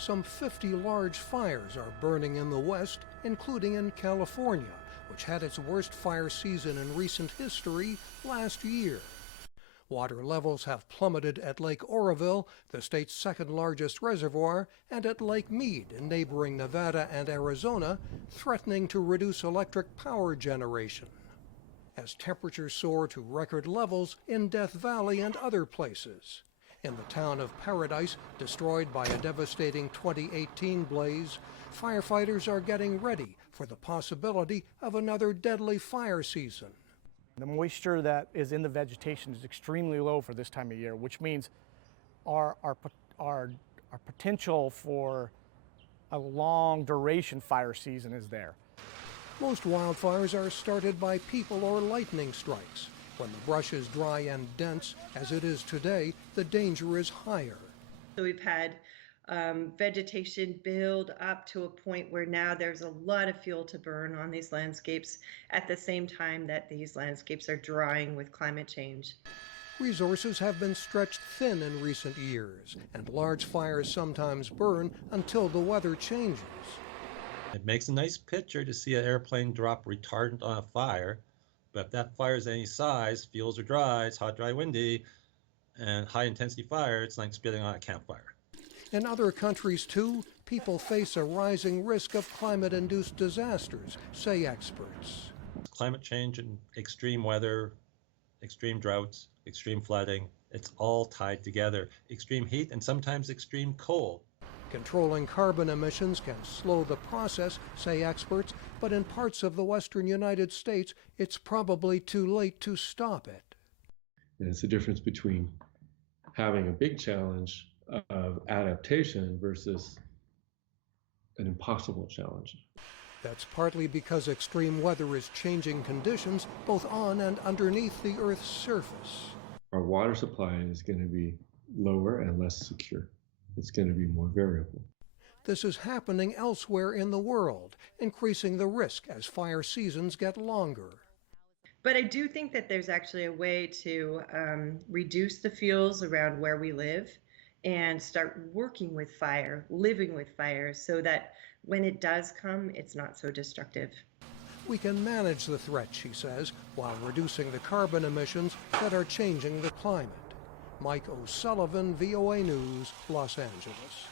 some 50 large fires are burning in the West, including in California, which had its worst fire season in recent history last year. Water levels have plummeted at Lake Oroville, the state's second largest reservoir, and at Lake Mead in neighboring Nevada and Arizona, threatening to reduce electric power generation. As temperatures soar to record levels in Death Valley and other places. In the town of Paradise, destroyed by a devastating 2018 blaze, firefighters are getting ready for the possibility of another deadly fire season. The moisture that is in the vegetation is extremely low for this time of year, which means our potential for a long duration fire season is there. Most wildfires are started by people or lightning strikes. When the brush is dry and dense, as it is today, the danger is higher. So we've had vegetation build up to a point where now there's a lot of fuel to burn on these landscapes at the same time that these landscapes are drying with climate change. Resources have been stretched thin in recent years, and large fires sometimes burn until the weather changes. It makes a nice picture to see an airplane drop retardant on a fire, but if that fire is any size, fuels are dry, it's hot, dry, windy, and high intensity fire, it's like spitting on a campfire. In other countries, too, people face a rising risk of climate-induced disasters, say experts. Climate change and extreme weather, extreme droughts, extreme flooding, it's all tied together. Extreme heat and sometimes extreme cold. Controlling carbon emissions can slow the process, say experts, but in parts of the western United States, it's probably too late to stop it. And it's the difference between having a big challenge of adaptation versus an impossible challenge. That's partly because extreme weather is changing conditions both on and underneath the Earth's surface. Our water supply is going to be lower and less secure. It's going to be more variable. This is happening elsewhere in the world, increasing the risk as fire seasons get longer. But I do think that there's actually a way to reduce the fuels around where we live and start working with fire, living with fire, so that when it does come, it's not so destructive. We can manage the threat, she says, while reducing the carbon emissions that are changing the climate. Mike O'Sullivan, VOA News, Los Angeles.